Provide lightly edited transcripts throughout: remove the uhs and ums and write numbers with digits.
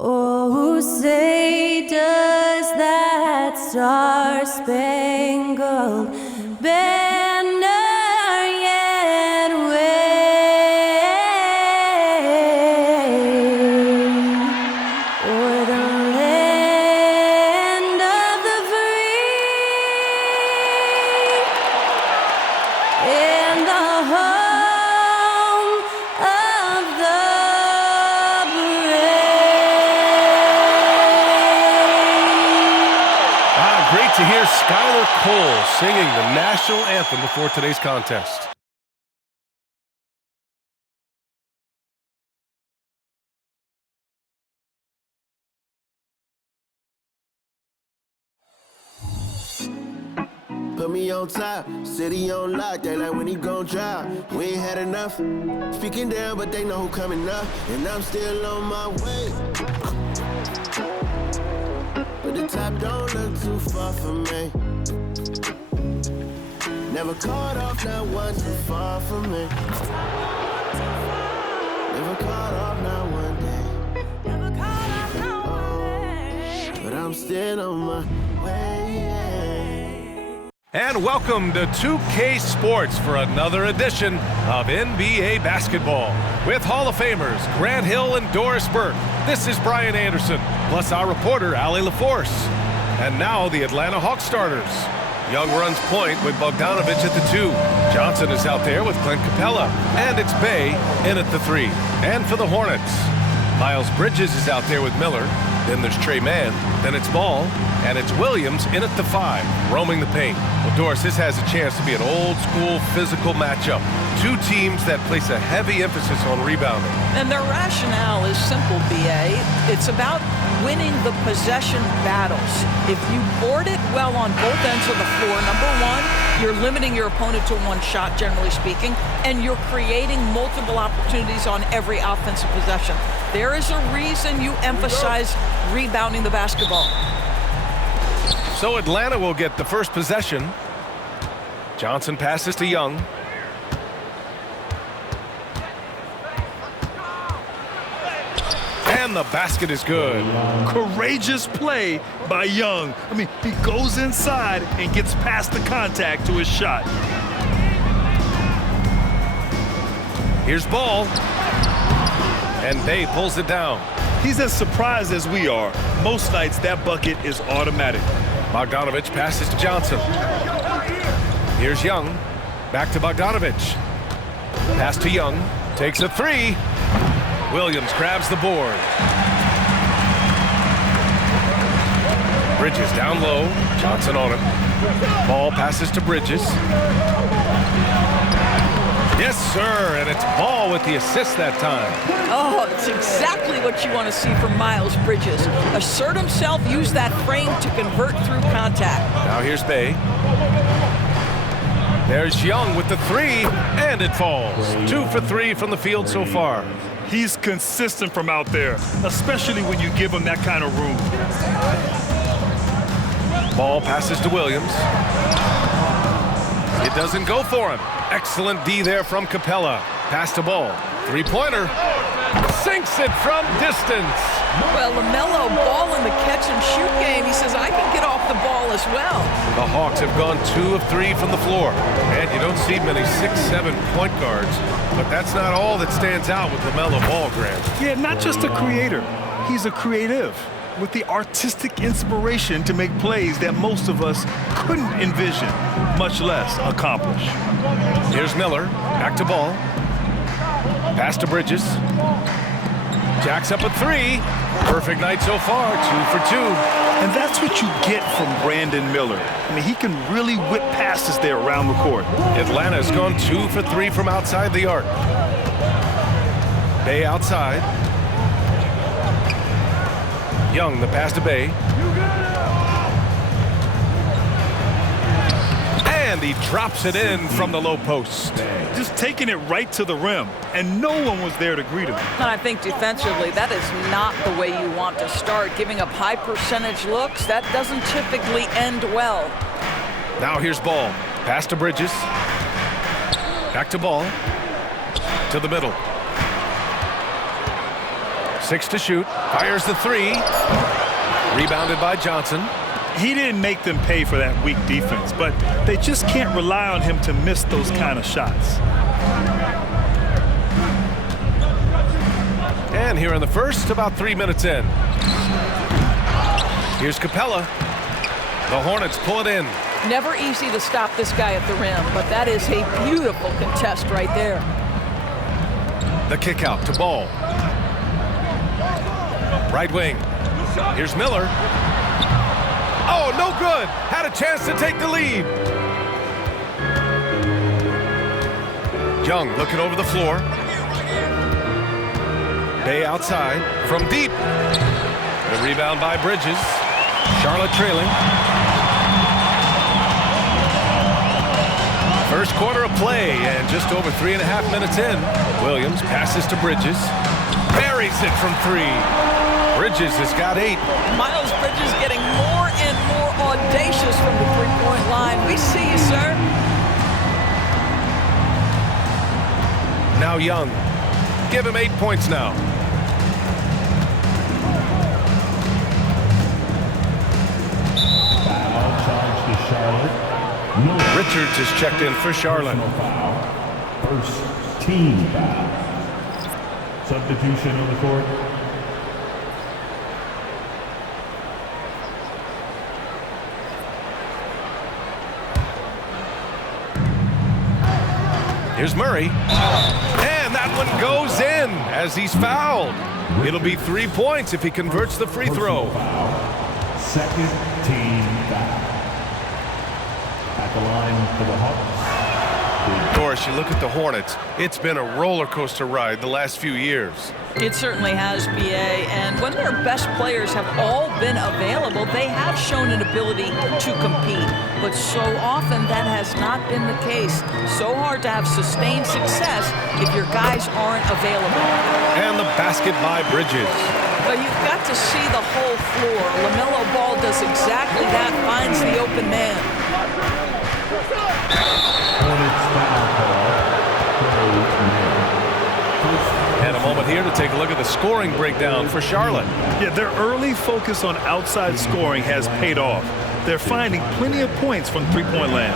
Oh, say does that star-spangled banner yet wave o'er the land of the free and the home of the Great to hear Skylar Cole singing the national anthem before today's contest. Put me on top, city on lock, they like when he gon' drop. We ain't had enough, speaking down, but they know who coming up, and I'm still on my way. But the top don't look too far from me. Never caught off, not one too far from me. Never caught off, not one day. But I'm still on my way. And welcome to 2K Sports for another edition of NBA basketball. With Hall of Famers Grant Hill and Doris Burke, this is Brian Anderson, plus our reporter Allie LaForce. And now the Atlanta Hawks starters. Young runs point with Bogdanovich at the 2. Johnson is out there with Clint Capella. And it's Bay in at the 3. And for the Hornets, Miles Bridges is out there with Miller. Then there's Trey Mann. Then it's Ball. And it's Williams in at the 5, roaming the paint. Well, Doris, this has a chance to be an old-school physical matchup. Two teams that place a heavy emphasis on rebounding. And their rationale is simple, B.A. It's about winning the possession battles. If you board it well on both ends of the floor, number one, you're limiting your opponent to one shot, generally speaking, and you're creating multiple opportunities on every offensive possession. There is a reason you emphasize rebounding the basketball. So Atlanta will get the first possession. Johnson passes to Young. And the basket is good. Courageous play by Young. I mean, he goes inside and gets past the contact to his shot. Here's Ball. And Bay pulls it down. He's as surprised as we are. Most nights, that bucket is automatic. Bogdanovich passes to Johnson. Here's Young. Back to Bogdanovich. Pass to Young. Takes a 3. Williams grabs the board. Bridges down low. Johnson on it. Ball passes to Bridges. Yes, sir, and it's Ball with the assist that time. Oh, it's exactly what you want to see from Miles Bridges. Assert himself, use that frame to convert through contact. Now here's Bay. There's Young with the 3, and it falls. 2 for 3 from the field so far. He's consistent from out there, especially when you give him that kind of room. Ball passes to Williams. It doesn't go for him. Excellent D there from Capella. Pass to Ball. Three-pointer. Sinks it from distance. Well, LaMelo Ball in the catch-and-shoot game. He says, I can get off the ball as well. The Hawks have gone 2 of 3 from the floor. And you don't see many 6'7" point guards. But that's not all that stands out with LaMelo Ball, Grant. Yeah, not just a creator. He's a creative with the artistic inspiration to make plays that most of us couldn't envision, much less accomplish. Here's Miller. Back to Ball. Pass to Bridges. Jacks up a 3. Perfect night so far, 2 for 2. And that's what you get from Brandon Miller. I mean, he can really whip passes there around the court. Atlanta's gone 2 for 3 from outside the arc. Bay outside. Young, the pass to Bay. And he drops it in from the low post. Just taking it right to the rim, and no one was there to greet him. And I think defensively, that is not the way you want to start. Giving up high percentage looks, that doesn't typically end well. Now here's Ball. Pass to Bridges. Back to Ball. To the middle. 6 to shoot. Fires the 3. Rebounded by Johnson. He didn't make them pay for that weak defense, but they just can't rely on him to miss those kind of shots. And here in the first, about 3 minutes in. Here's Capella. The Hornets pull it in. Never easy to stop this guy at the rim, but that is a beautiful contest right there. The kick out to Ball. Right wing. Here's Miller. Oh, no good. Had a chance to take the lead. Young looking over the floor. Bay outside from deep. The rebound by Bridges. Charlotte trailing. First quarter of play and just over 3.5 minutes in. Williams passes to Bridges. Buries it from 3. Bridges has got 8. Miles Bridges getting more and more audacious from the three-point line. We see you, sir. Now Young. Give him 8 points now. Richards is checked in for Charlotte. First team foul. Substitution on the court. Here's Murray. And that one goes in as he's fouled. It'll be 3 points if he converts the free throw. Second team foul. At the line for the Hawks. Of course, you look at the Hornets. It's been a roller coaster ride the last few years. It certainly has, B.A. And when their best players have all been available, they have shown an ability to compete. But so often that has not been the case. So hard to have sustained success if your guys aren't available. And the basket by Bridges. But you've got to see the whole floor. LaMelo Ball does exactly that, finds the open man. And a moment here to take a look at the scoring breakdown for Charlotte. Yeah, their early focus on outside scoring has paid off. They're finding plenty of points from three-point land.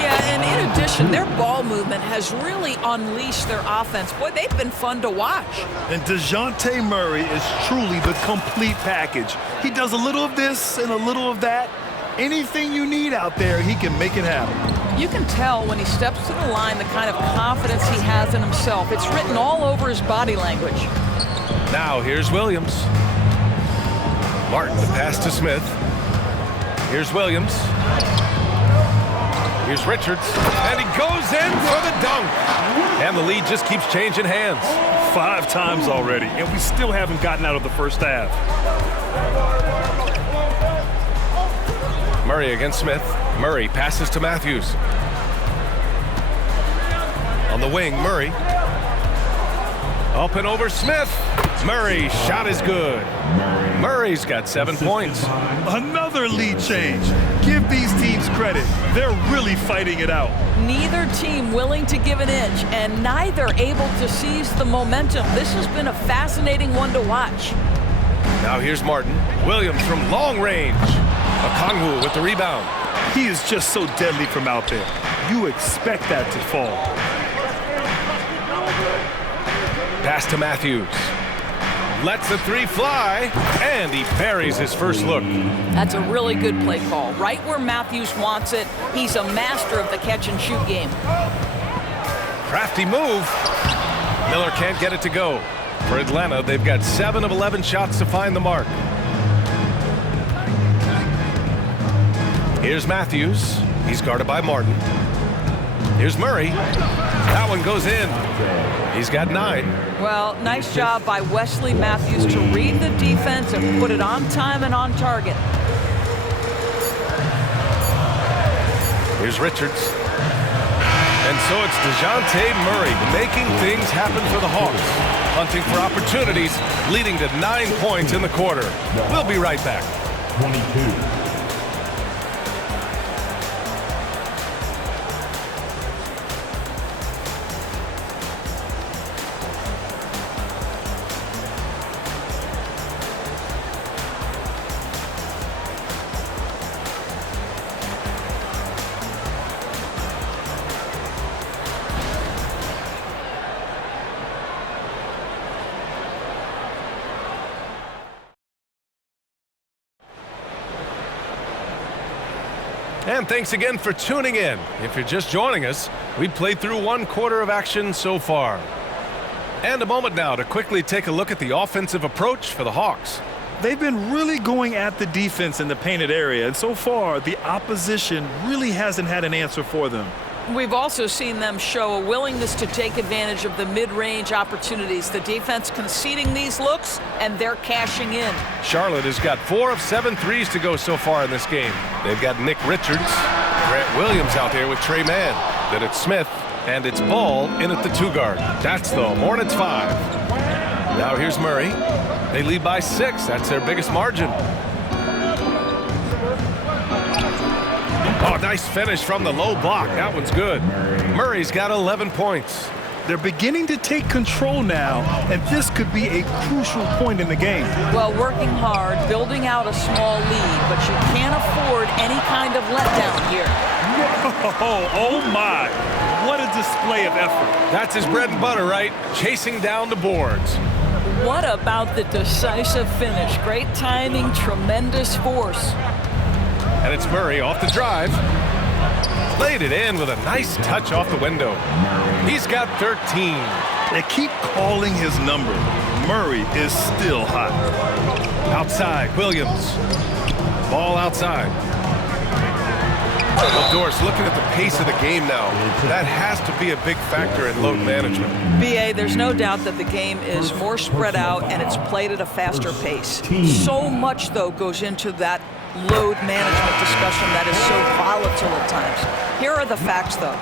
Yeah, and in addition, their ball movement has really unleashed their offense. Boy, they've been fun to watch. And DeJounte Murray is truly the complete package. He does a little of this and a little of that. Anything you need out there, he can make it happen. You can tell when he steps to the line the kind of confidence he has in himself. It's written all over his body language. Now here's Williams. Martin the pass to Smith. Here's Williams. Here's Richards. And he goes in for the dunk. And the lead just keeps changing hands. 5 times already, and we still haven't gotten out of the first half. Murray against Smith. Murray passes to Matthews. On the wing, Murray. Up and over Smith. Murray's shot is good. Murray's got 7 points. Another lead change. Give these teams credit. They're really fighting it out. Neither team willing to give an inch, and neither able to seize the momentum. This has been a fascinating one to watch. Now here's Martin. Williams from long range. Okongwu with the rebound. He is just so deadly from out there. You expect that to fall. Pass to Matthews. Lets the 3 fly, and he buries his first look. That's a really good play call. Right where Matthews wants it. He's a master of the catch-and-shoot game. Crafty move. Miller can't get it to go. For Atlanta, they've got 7 of 11 shots to find the mark. Here's Matthews. He's guarded by Martin. Here's Murray. That one goes in. He's got 9. Well, nice job by Wesley Matthews to read the defense and put it on time and on target. Here's Richards. And so it's DeJounte Murray making things happen for the Hawks. Hunting for opportunities, leading to 9 points in the quarter. We'll be right back. 22. And thanks again for tuning in. If you're just joining us, we've played through 1 quarter of action so far. And a moment now to quickly take a look at the offensive approach for the Hawks. They've been really going at the defense in the painted area, and so far the opposition really hasn't had an answer for them. We've also seen them show a willingness to take advantage of the mid-range opportunities. The defense conceding these looks, and they're cashing in. Charlotte has got 4 of 7 threes to go so far in this game. They've got Nick Richards, Grant Williams out there with Trey Mann. Then it's Smith, and it's Ball in at the 2 guard. That's the Hornets 5. Now here's Murray. They lead by 6. That's their biggest margin. Oh, nice finish from the low block. That one's good. Murray's got 11 points. They're beginning to take control now, and this could be a crucial point in the game. Well, working hard, building out a small lead, but you can't afford any kind of letdown here. Oh my, what a display of effort. That's his bread and butter, right? Chasing down the boards. What about the decisive finish? Great timing, tremendous force. And it's Murray off the drive. Laid it in with a nice touch off the window. He's got 13. They keep calling his number. Murray is still hot. Outside, Williams. Ball outside. Well, Doris, looking at the pace of the game now, that has to be a big factor in load management. BA, there's no doubt that the game is more spread out and it's played at a faster pace. So much, though, goes into that load management discussion that is so volatile at times. Here are the facts, though.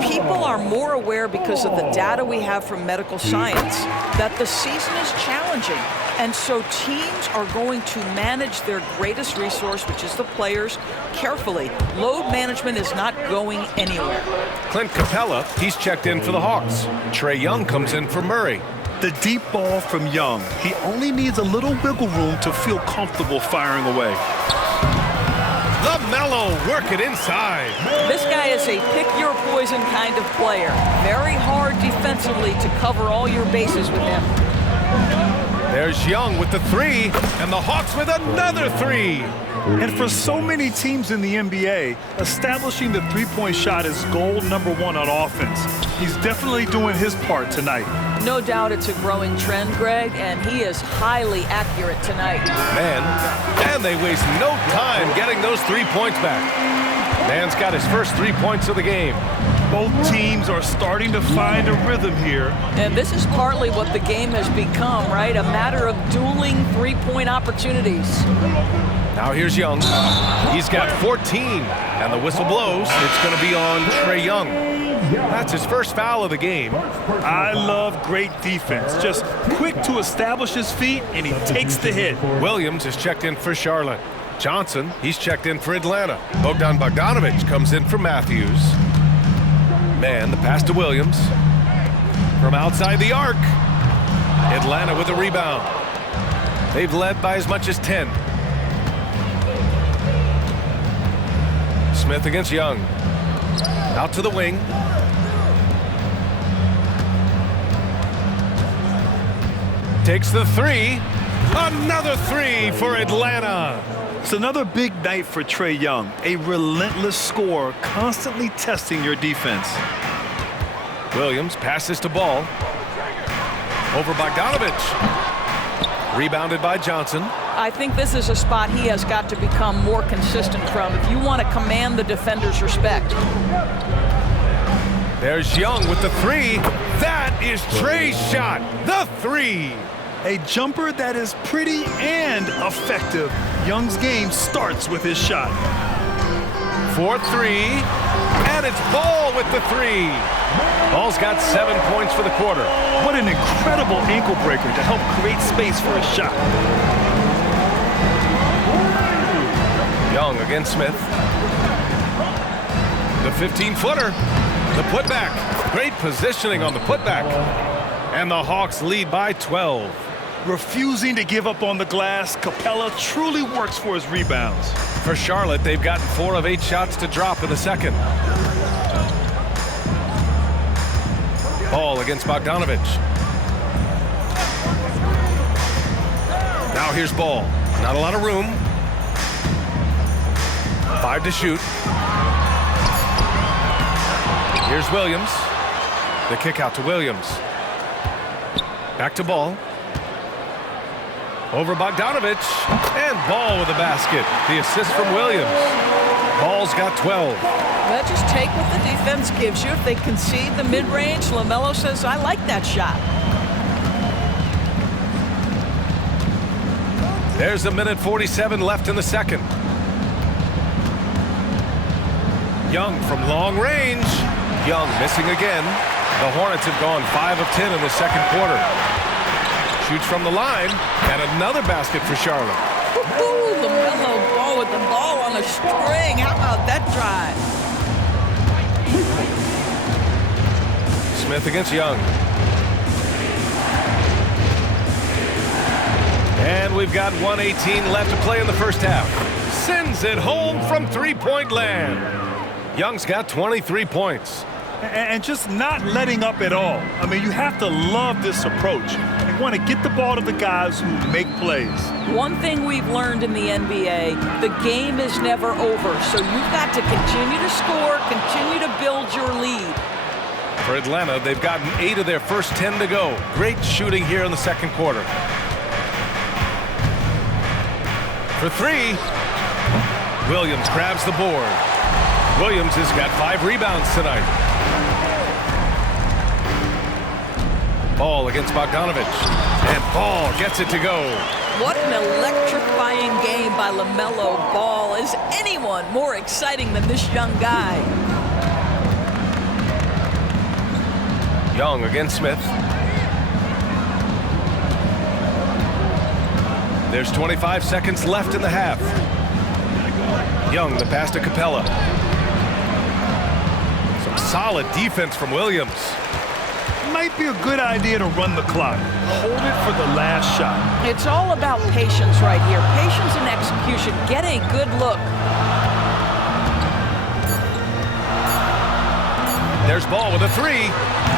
People are more aware because of the data we have from medical science that the season is challenging. And so teams are going to manage their greatest resource, which is the players, carefully. Load management is not going anywhere. Clint Capella, he's checked in for the Hawks. Trae Young comes in for Murray. The deep ball from Young. He only needs a little wiggle room to feel comfortable firing away. LaMelo, work it inside. This guy is a pick-your-poison kind of player. Very hard defensively to cover all your bases with him. There's Young with the 3, and the Hawks with another 3. And for so many teams in the NBA, establishing the three-point shot is goal number 1 on offense. He's definitely doing his part tonight. No doubt it's a growing trend, Greg, and he is highly accurate tonight. And they waste no time getting those 3 points back. Man's got his first 3 points of the game. Both teams are starting to find a rhythm here. And this is partly what the game has become, right? A matter of dueling three-point opportunities. Now here's Young. He's got 14, and the whistle blows. It's going to be on Trae Young. That's his first foul of the game. I love great defense. Just quick to establish his feet, and he takes the hit. Williams is checked in for Charlotte. Johnson, he's checked in for Atlanta. Bogdan Bogdanovic comes in for Matthews. Man, the pass to Williams. From outside the arc. Atlanta with a rebound. They've led by as much as 10. Smith against Young. Out to the wing. Takes the 3. Another 3 for Atlanta. It's another big night for Trae Young. A relentless scorer, constantly testing your defense. Williams passes to Ball. Over Bogdanovic. Rebounded by Johnson. I think this is a spot he has got to become more consistent from if you want to command the defender's respect. There's Young with the 3. That is Trae's shot. The 3. A jumper that is pretty and effective. Young's game starts with his shot. 4-3. And it's Ball with the 3. Ball's got 7 points for the quarter. What an incredible ankle breaker to help create space for a shot. Young against Smith. The 15-footer. The putback. Great positioning on the putback. And the Hawks lead by 12. Refusing to give up on the glass, Capella truly works for his rebounds. For Charlotte, they've gotten 4 of 8 shots to drop in the second. Ball against Bogdanovic. Now here's Ball. Not a lot of room. 5 to shoot. Here's Williams. The kick out to Williams. Back to Ball. Over Bogdanovich. And Ball with the basket. The assist from Williams. Ball's got 12. Well, just take what the defense gives you. If they concede the mid-range, LaMelo says, I like that shot. There's 1:47 left in the second. Young from long range. Young missing again. The Hornets have gone 5 of 10 in the second quarter. Shoots from the line, and another basket for Charlotte. Ooh, LaMelo Ball with the ball on a string. How about that drive? Smith against Young. And we've got 1:18 left to play in the first half. Sends it home from three-point land. Young's got 23 points. And just not letting up at all. I mean, you have to love this approach. You want to get the ball to the guys who make plays. One thing we've learned in the NBA, the game is never over. So you've got to continue to score, continue to build your lead. For Atlanta, they've gotten 8 of their first 10 to go. Great shooting here in the second quarter. For 3, Williams grabs the board. Williams has got 5 rebounds tonight. Ball against Bogdanovich. And Ball gets it to go. What an electrifying game by LaMelo Ball. Is anyone more exciting than this young guy? Young against Smith. There's 25 seconds left in the half. Young, the pass to Capella. Some solid defense from Williams. Might be a good idea to run the clock. Hold it for the last shot. It's all about patience right here. Patience and execution. Get a good look. There's Ball with a 3.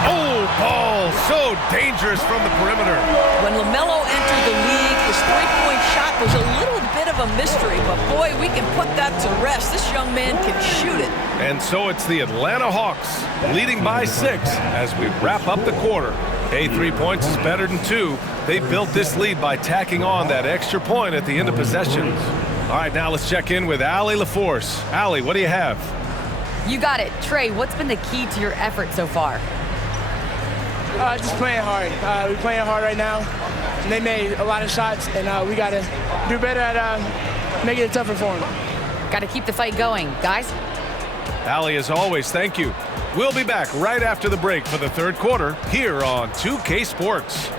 Oh, Ball so dangerous from the perimeter. When LaMelo entered the league, his three-point shot was a little bit of a mystery, but boy, we can put that to rest. This young man can shoot it. And so it's the Atlanta Hawks leading by 6 as we wrap up the quarter. Hey, 3 points is better than 2. They built this lead by tacking on that extra point at the end of possessions. All right, now let's check in with Allie LaForce. Allie, what do you have? You got it. Trey, what's been the key to your effort so far? Just playing hard. We're playing hard right now. And they made a lot of shots, and we got to do better at making it tougher for them. Got to keep the fight going. Guys? Allie, as always, thank you. We'll be back right after the break for the third quarter here on 2K Sports.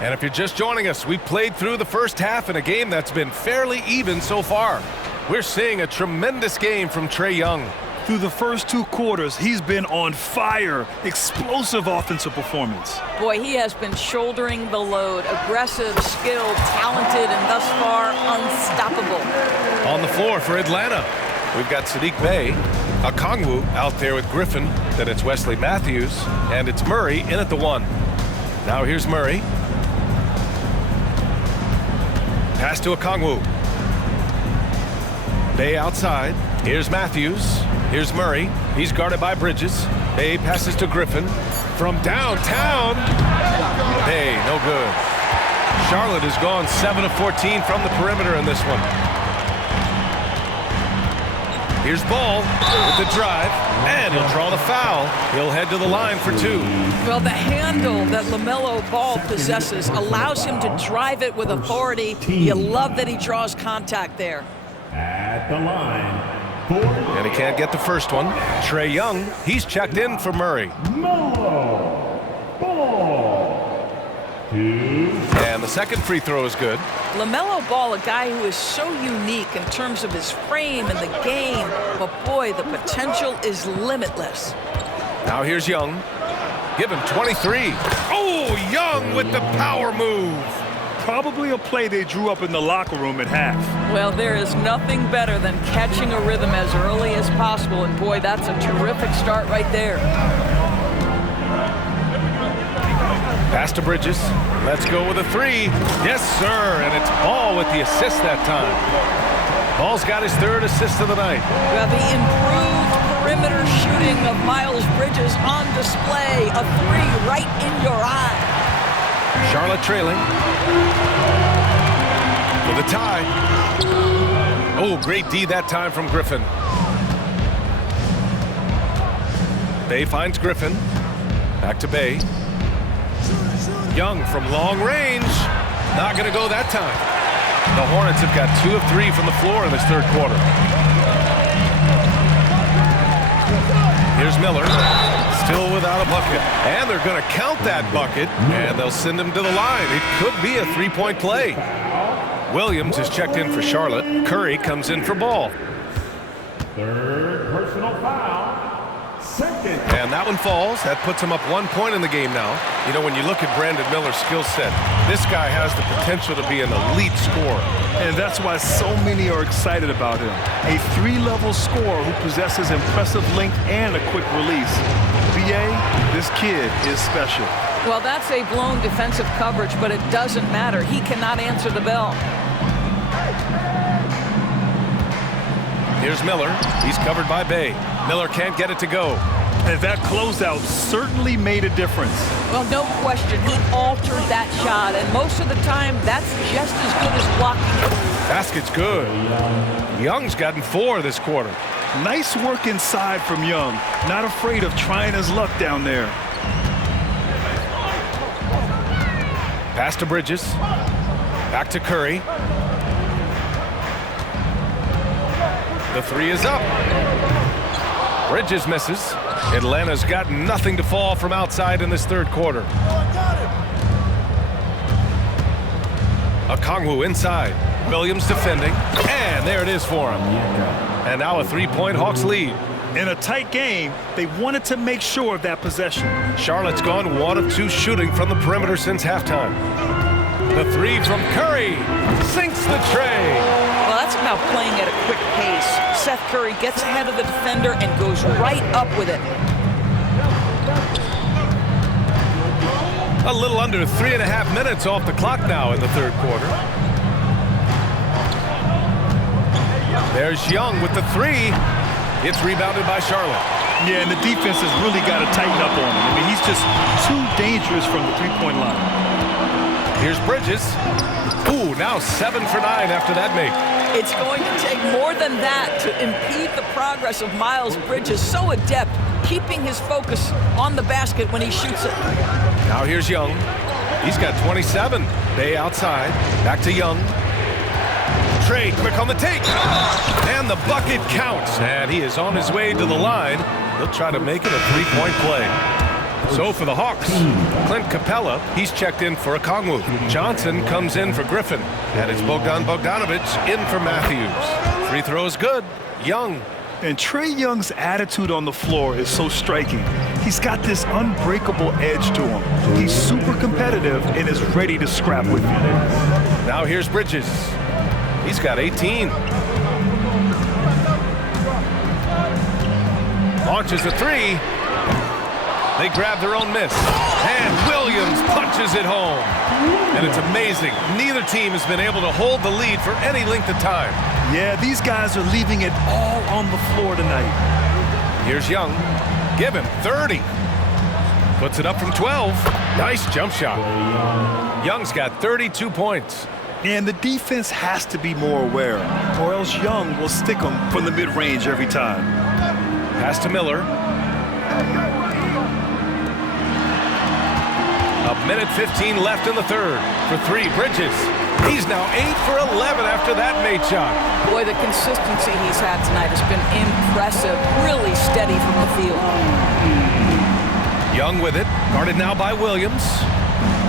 And if you're just joining us, we played through the first half in a game that's been fairly even so far. We're seeing a tremendous game from Trae Young. Through the first 2 quarters, he's been on fire. Explosive offensive performance. Boy, he has been shouldering the load. Aggressive, skilled, talented, and thus far unstoppable. On the floor for Atlanta, we've got Sadiq Bey, Okongwu out there with Griffin. Then it's Wesley Matthews, and it's Murray in at the 1. Now here's Murray. Pass to Okongwu. Bey outside. Here's Matthews. Here's Murray. He's guarded by Bridges. Bey passes to Griffin. From downtown. Bey, no good. Charlotte has gone 7 of 14 from the perimeter in this one. Here's Ball with the drive, and he'll draw the foul. He'll head to the line for 2. Well, the handle that LaMelo Ball possesses allows him to drive it with authority. You love that he draws contact there. At the line. And he can't get the first one. Trae Young, he's checked in for Murray. Melo Ball. 2. And the second free throw is good. LaMelo Ball, a guy who is so unique in terms of his frame and the game, but boy, the potential is limitless. Now here's Young. Give him 23. Oh, Young with the power move. Probably a play they drew up in the locker room at half. Well, there is nothing better than catching a rhythm as early as possible, and boy, that's a terrific start right there. Pass to Bridges. Let's go with a 3. Yes, sir, and it's Ball with the assist that time. Ball's got his 3rd assist of the night. Well, the improved perimeter shooting of Miles Bridges on display. A 3 right in your eye. Charlotte trailing for the tie. Oh, great D that time from Griffin. Bay finds Griffin. Back to Bay. Young from long range. Not going to go that time. The Hornets have got 2 of 3 from the floor in this 3rd quarter. Here's Miller. Still without a bucket. And they're going to count that bucket, and they'll send him to the line. It could be a 3-point play. Williams is checked in for Charlotte. Curry comes in for Ball. 3rd personal foul. 2nd. And that one falls. That puts him up 1 point in the game now. You know, when you look at Brandon Miller's skill set, this guy has the potential to be an elite scorer. And that's why so many are excited about him. A 3-level scorer who possesses impressive length and a quick release. BA, this kid is special. Well, that's a blown defensive coverage, but it doesn't matter. He cannot answer the bell. Here's Miller. He's covered by Bay. Miller can't get it to go. And that closeout certainly made a difference. Well, no question. He altered that shot, and most of the time, that's just as good as blocking it. Basket's good. Young's gotten 4 this quarter. Nice work inside from Young. Not afraid of trying his luck down there. Pass to Bridges. Back to Curry. The 3 is up. Bridges misses. Atlanta's got nothing to fall from outside in this 3rd quarter. Okongwu inside. Williams defending. And there it is for him. And now a 3-point Hawks lead. In a tight game, they wanted to make sure of that possession. Charlotte's gone 1 of 2 shooting from the perimeter since halftime. The 3 from Curry sinks the tray. Well, that's about playing at a quick pace. Seth Curry gets ahead of the defender and goes right up with it. A little under 3.5 minutes off the clock now in the 3rd quarter. There's Young with the 3. It's rebounded by Charlotte. Yeah, and the defense has really got to tighten up on him. I mean, he's just too dangerous from the 3-point line. Here's Bridges. Ooh, now 7 for 9 after that make. It's going to take more than that to impede the progress of Miles Bridges. So adept, keeping his focus on the basket when he shoots it. Now here's Young. He's got 27. Bay outside. Back to Young. Trae quick on the take. And the bucket counts. And he is on his way to the line. He'll try to make it a 3-point play. So for the Hawks, Clint Capella, he's checked in for Okongwu. Johnson comes in for Griffin. And it's Bogdan Bogdanovic in for Matthews. Free throw is good. Young. And Trae Young's attitude on the floor is so striking. He's got this unbreakable edge to him. He's super competitive and is ready to scrap with you. Now here's Bridges. He's got 18. Launches a 3. They grab their own miss. And Williams punches it home. And it's amazing. Neither team has been able to hold the lead for any length of time. Yeah, these guys are leaving it all on the floor tonight. Here's Young. Give him 30. Puts it up from 12. Nice jump shot. Young's got 32 points. And the defense has to be more aware, or else Young will stick them from the mid-range every time. Pass to Miller. A minute 15 left in the third. For three, Bridges. He's now 8 for 11 after that made shot. Boy, the consistency he's had tonight has been impressive. Really steady from the field. Young with it. Guarded now by Williams.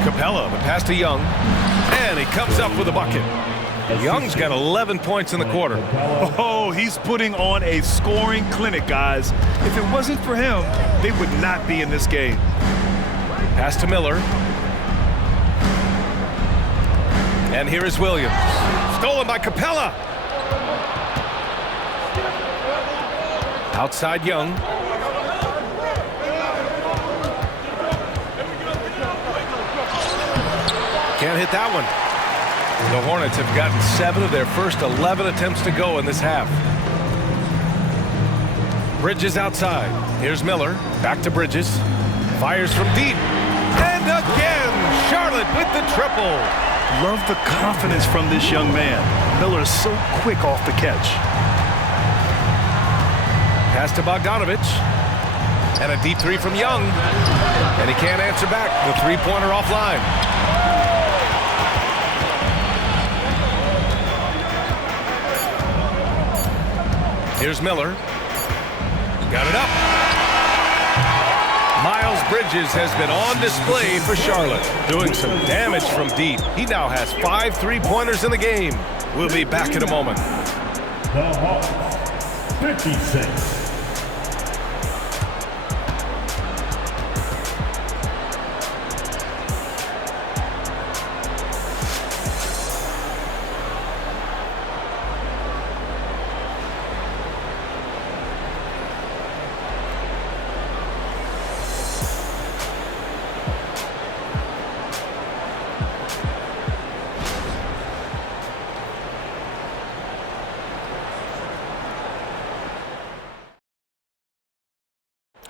Capella, the pass to Young. And he comes up with a bucket. Young's got 11 points in the quarter. Oh, he's putting on a scoring clinic, guys. If it wasn't for him, they would not be in this game. Pass to Miller. And here is Williams. Stolen by Capella. Outside Young. Can't hit that one. The Hornets have gotten 7 of their first 11 attempts to go in this half. Bridges outside. Here's Miller. Back to Bridges. Fires from deep. And again, Charlotte with the triple. Love the confidence from this young man. Miller is so quick off the catch. Pass to Bogdanovich. And a deep three from Young. And he can't answer back. The three-pointer offline. Here's Miller. Got it up. Miles Bridges has been on display for Charlotte, doing some damage from deep. He now has 5 three-pointers in the game. We'll be back in a moment. The Hawks, 56.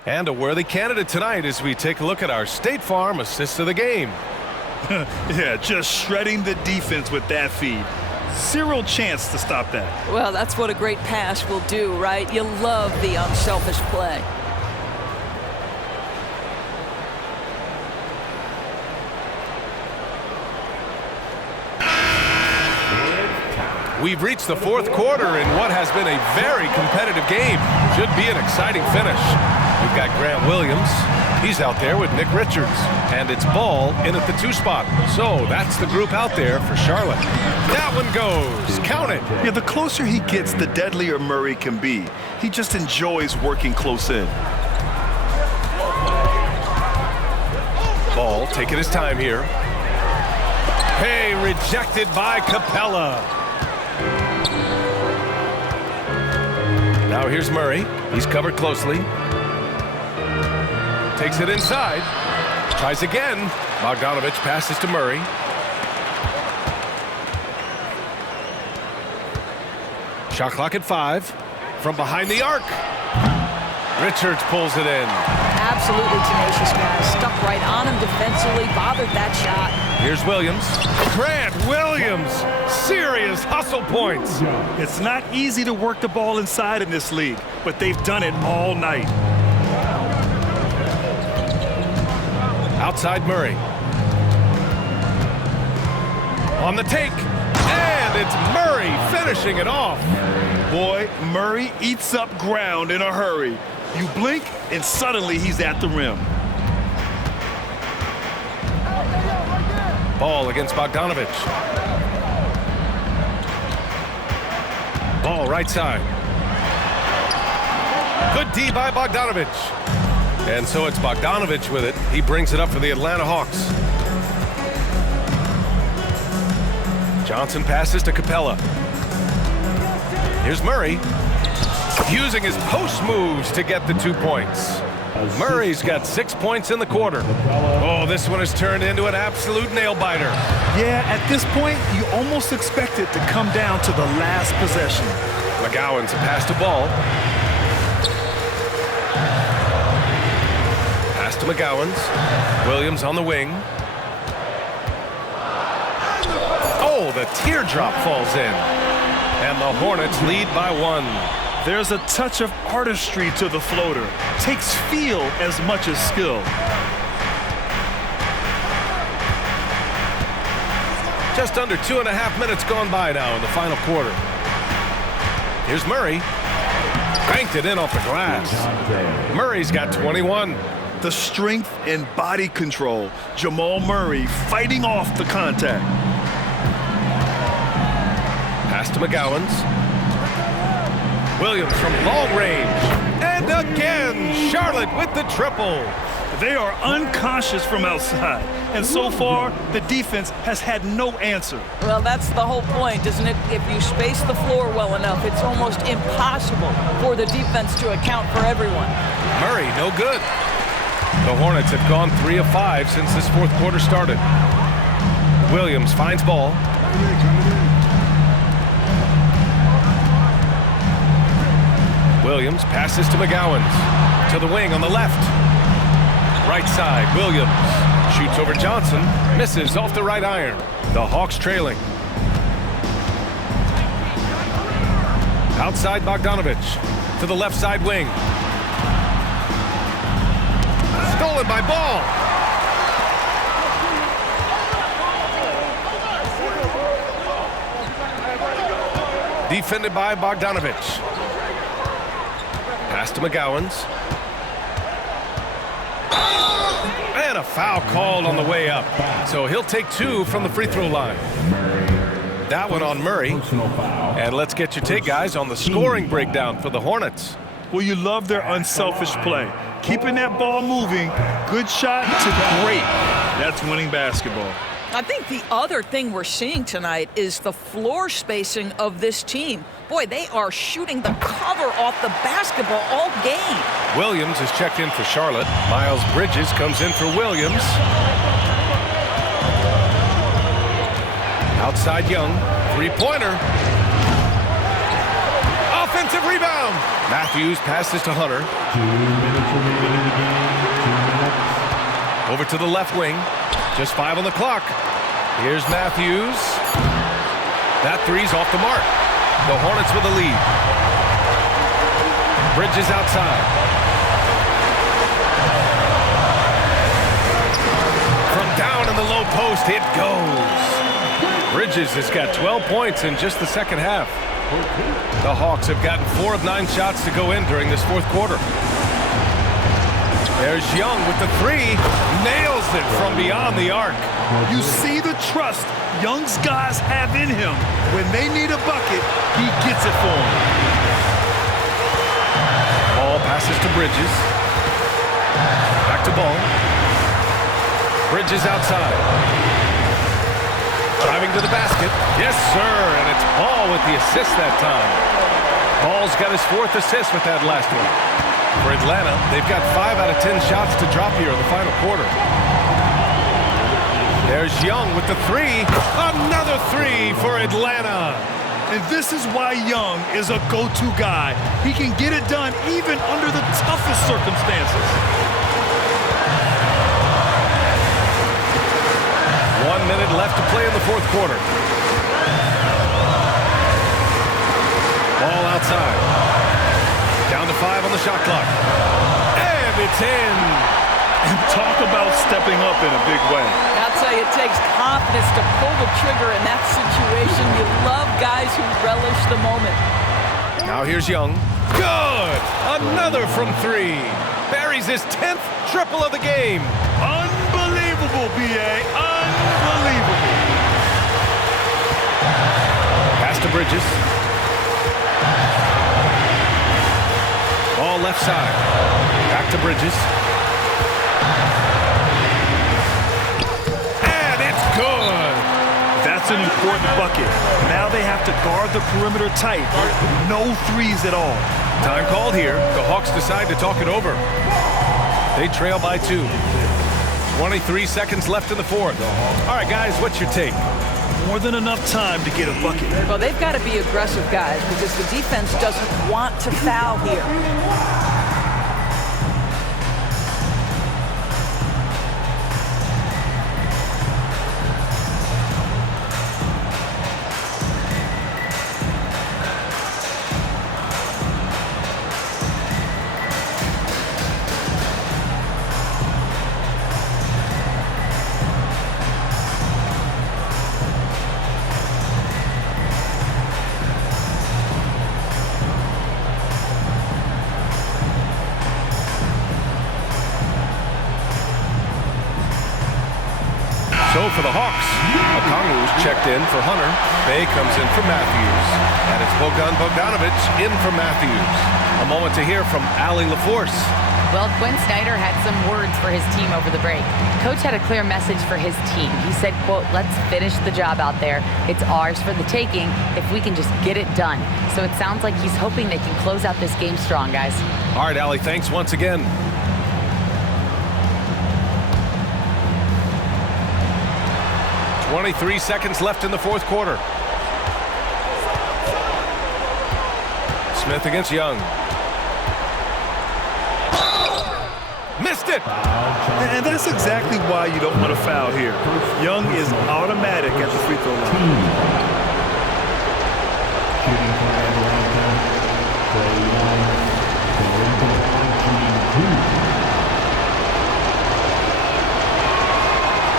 And a worthy candidate tonight as we take a look at our State Farm assist of the game. Yeah, just shredding the defense with that feed. Zero chance to stop that. Well, that's what a great pass will do, right? You love the unselfish play. We've reached the fourth quarter in what has been a very competitive game. Should be an exciting finish. We've got Grant Williams. He's out there with Nick Richards. And it's Ball in at the 2 spot. So that's the group out there for Charlotte. That one goes. Count it. Yeah, the closer he gets, the deadlier Murray can be. He just enjoys working close in. Ball taking his time here. Hey, rejected by Capella. Now here's Murray. He's covered closely. Takes it inside. Tries again. Bogdanovich passes to Murray. Shot clock at 5. From behind the arc. Richards pulls it in. Absolutely tenacious guy. Stuck right on him defensively. Bothered that shot. Here's Williams. Grant Williams. Serious hustle points. It's not easy to work the ball inside in this league, but they've done it all night. Outside Murray. On the take. And it's Murray finishing it off. Boy, Murray eats up ground in a hurry. You blink, and suddenly he's at the rim. Ball against Bogdanovich. Ball right side. Good D by Bogdanovich. And so it's Bogdanovich with it. He brings it up for the Atlanta Hawks. Johnson passes to Capella. Here's Murray. Using his post moves to get the 2 points. Murray's got 6 points in the quarter. Oh, this one has turned into an absolute nail-biter. Yeah, at this point, you almost expect it to come down to the last possession. McGowan's a pass to Ball. Pass to McGowan's. Williams on the wing. Oh, Oh, the teardrop falls in. And the Hornets lead by 1. There's a touch of artistry to the floater. Takes feel as much as skill. Just under 2.5 minutes gone by now in the final quarter. Here's Murray. Banked it in off the glass. Murray's got 21. The strength and body control. Jamal Murray fighting off the contact. Pass to McGowans. Williams from long range. And again, Charlotte with the triple. They are unconscious from outside. And so far, the defense has had no answer. Well, that's the whole point, isn't it? If you space the floor well enough, it's almost impossible for the defense to account for everyone. Murray, no good. The Hornets have gone 3 of 5 since this fourth quarter started. Williams finds ball. Williams passes to McGowans. To the wing on the left. Right side, Williams. Shoots over Johnson. Misses off the right iron. The Hawks trailing. Outside Bogdanovich. To the left side wing. Stolen by Ball. Defended by Bogdanovich. Pass to McGowans. And a foul called on the way up. So he'll take 2 from the free throw line. That one on Murray. And let's get your take, guys, on the scoring breakdown for the Hornets. Well, you love their unselfish play. Keeping that ball moving, good shot to great. That's winning basketball. I think the other thing we're seeing tonight is the floor spacing of this team. Boy, they are shooting the cover off the basketball all game. Williams is checked in for Charlotte. Miles Bridges comes in for Williams. Outside Young, three-pointer. Offensive rebound. Matthews passes to Hunter. 2 minutes remaining in the game. 2 minutes. Over to the left wing. Just 5 on the clock. Here's Matthews. That three's off the mark. The Hornets with the lead. Bridges outside. From down in the low post, it goes. Bridges has got 12 points in just the second half. The Hawks have gotten 4 of 9 shots to go in during this fourth quarter. There's Young with the 3. Nails it from beyond the arc. You see the trust Young's guys have in him. When they need a bucket, he gets it for them. Ball passes to Bridges. Back to Ball. Bridges outside. Driving to the basket. Yes, sir. And it's Ball with the assist that time. Ball's got his 4th assist with that last one. For Atlanta, they've got 5 out of 10 shots to drop here in the final quarter. There's Young with the 3. Another 3 for Atlanta. And this is why Young is a go-to guy. He can get it done even under the toughest circumstances. 1 minute left to play in the fourth quarter. Ball outside. Down to 5 on the shot clock. And it's in. And talk about stepping up in a big way. I'll tell you, it takes confidence to pull the trigger in that situation. You love guys who relish the moment. Now here's Young. Good! Another from 3. Buries his 10th triple of the game. Unbelievable, B.A. Unbelievable. Pass to Bridges. Ball left side. Back to Bridges. And it's good. That's an important bucket. Now they have to guard the perimeter tight. No threes at all. Time called here. The Hawks decide to talk it over. They trail by 2. 23 seconds left in the fourth. All right, guys, what's your take? More than enough time to get a bucket. Well, they've got to be aggressive, guys, because the defense doesn't want to foul here. throw for the Hawks. Okongwu's checked in for Hunter. Bay comes in for Matthews. And it's Bogdanovich in for Matthews. A moment to hear from Allie LaForce. Well, Quinn Snyder had some words for his team over the break. Coach had a clear message for his team. He said, quote, "Let's finish the job out there. It's ours for the taking if we can just get it done." So it sounds like he's hoping they can close out this game strong, guys. All right, Allie, thanks once again. "23 seconds left in the fourth quarter. Smith against Young. Missed it! And that's exactly why you don't want to foul here. Young is automatic at the free throw line. Shooting for Atlanta. Play one.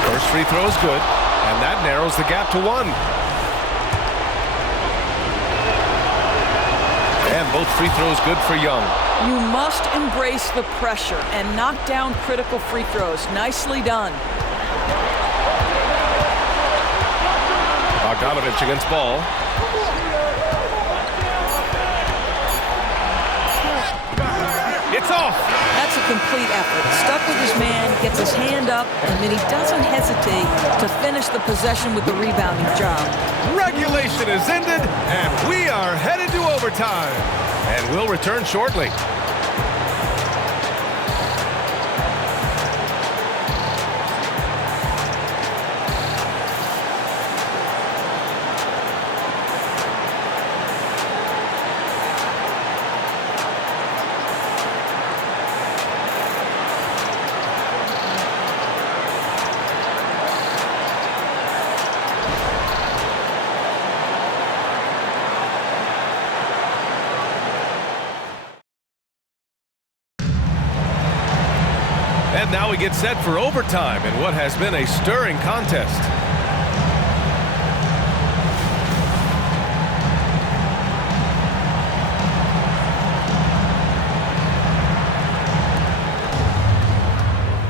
First free throw is good, and that narrows the gap to 1. And both free throws good for Young. You must embrace the pressure and knock down critical free throws. Nicely done. Bogdanovich against Ball. It's off. That's a complete effort. Stuck with his man, gets his hand up, and then he doesn't hesitate to finish the possession with the rebounding job. Regulation is ended, and we are headed to overtime. And we'll return shortly. And now we get set for overtime in what has been a stirring contest.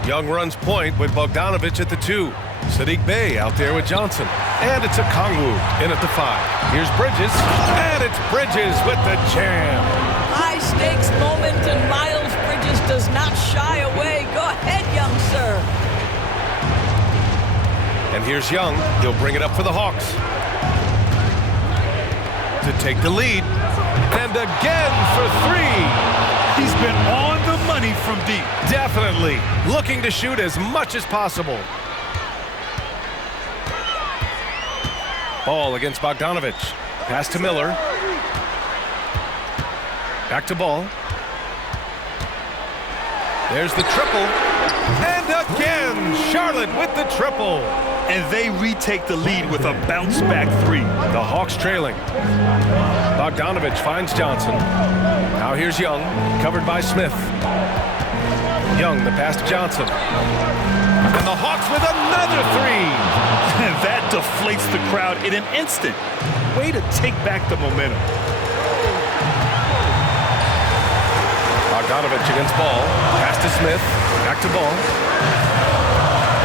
Young runs point with Bogdanovich at the 2. Sadiq Bey out there with Johnson. And it's Okongwu in at the 5. Here's Bridges. And it's Bridges with the jam. High stakes moment, and Miles Bridges does not shy away. Go ahead, young sir. And here's Young. He'll bring it up for the Hawks to take the lead. And again for 3. He's been on the money from deep. Definitely looking to shoot as much as possible. Ball against Bogdanovich. Pass to Miller. Back to Ball. There's the triple. And again, Charlotte with the triple. And they retake the lead with a bounce-back 3. The Hawks trailing. Bogdanovich finds Johnson. Now here's Young, covered by Smith. Young, the pass to Johnson. And the Hawks with another 3. And that deflates the crowd in an instant. Way to take back the momentum. Bogdanovich against Ball. Pass to Smith. Back to Ball.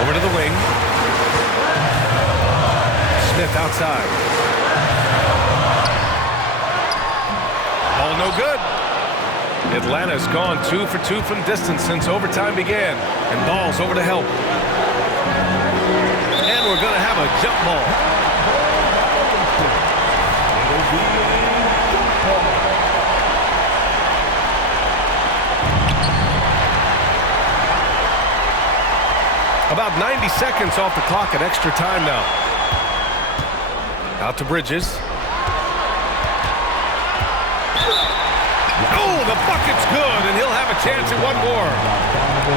Over to the wing. Smith outside. Ball no good. Atlanta's gone 2 for 2 from distance since overtime began. And Ball's over to help. And we're going to have a jump ball. About 90 seconds off the clock at extra time now. Out to Bridges. Oh, the bucket's good, and he'll have a chance at one more.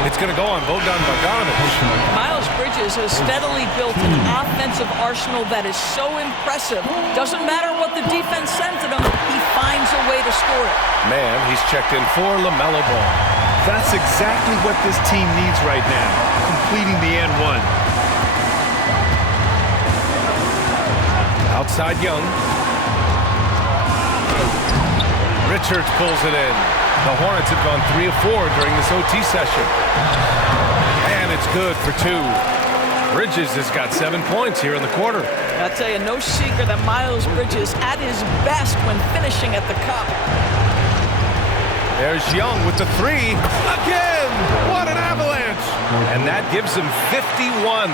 It's going to go on Bogdanovich. Miles Bridges has steadily built an offensive arsenal that is so impressive. Doesn't matter what the defense sends at him, he finds a way to score it. Man, he's checked in for LaMelo Ball. That's exactly what this team needs right now, completing the and one. Outside Young. Richards pulls it in. The Hornets have gone 3 of 4 during this OT session. And it's good for 2. Bridges has got 7 points here in the quarter. I'll tell you, no secret that Miles Bridges at his best when finishing at the cup. There's Young with the three. Again! What an avalanche! And that gives him 51.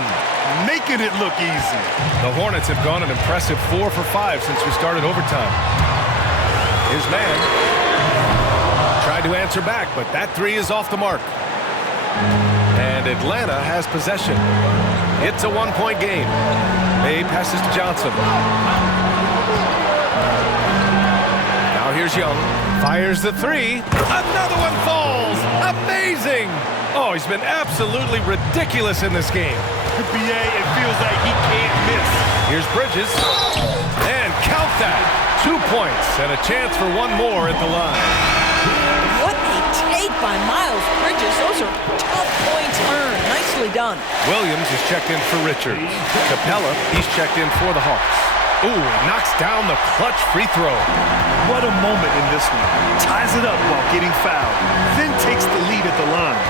Making it look easy. The Hornets have gone an impressive 4 for 5 since we started overtime. His man tried to answer back, but that three is off the mark. And Atlanta has possession. It's a 1-point game. May passes to Johnson. Now here's Young. Fires the three. Another one falls. Amazing. Oh, he's been absolutely ridiculous in this game. BA, it feels like he can't miss. Here's Bridges. And count that. 2 points and a chance for one more at the line. What a take by Miles Bridges. Those are tough points earned. Nicely done. Williams is checked in for Richards. Capella, he's checked in for the Hawks. Ooh, knocks down the clutch free throw. What a moment in this one. Ties it up while getting fouled. Then takes the lead at the line.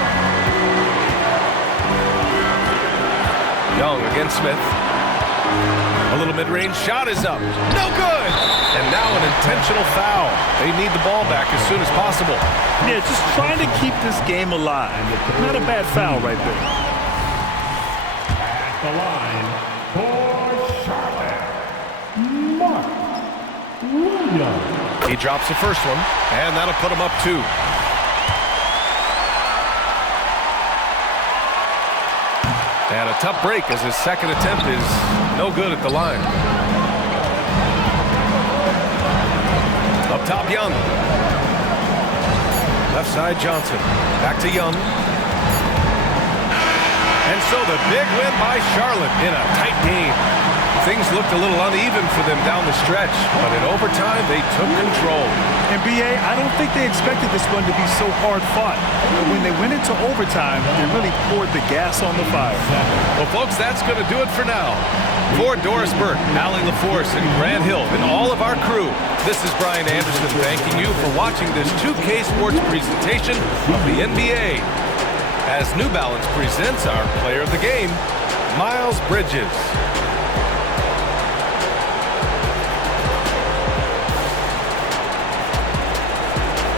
Young against Smith. A little mid-range shot is up. No good! And now an intentional foul. They need the ball back as soon as possible. Yeah, just trying to keep this game alive. Not a bad foul right there. At the line for Charlotte, Mark Williams. He drops the first one, and that'll put him up 2. And a tough break as his second attempt is no good at the line. Up top, Young. Left side, Johnson. Back to Young. And so the big win by Charlotte in a tight game. Things looked a little uneven for them down the stretch, but in overtime, they took control. And BA, I don't think they expected this one to be so hard fought. But when they went into overtime, they really poured the gas on the fire. Well, folks, that's going to do it for now. For Doris Burke, Allie LaForce, and Grant Hill, and all of our crew, this is Brian Anderson thanking you for watching this 2K Sports presentation of the NBA. As New Balance presents our player of the game, Miles Bridges.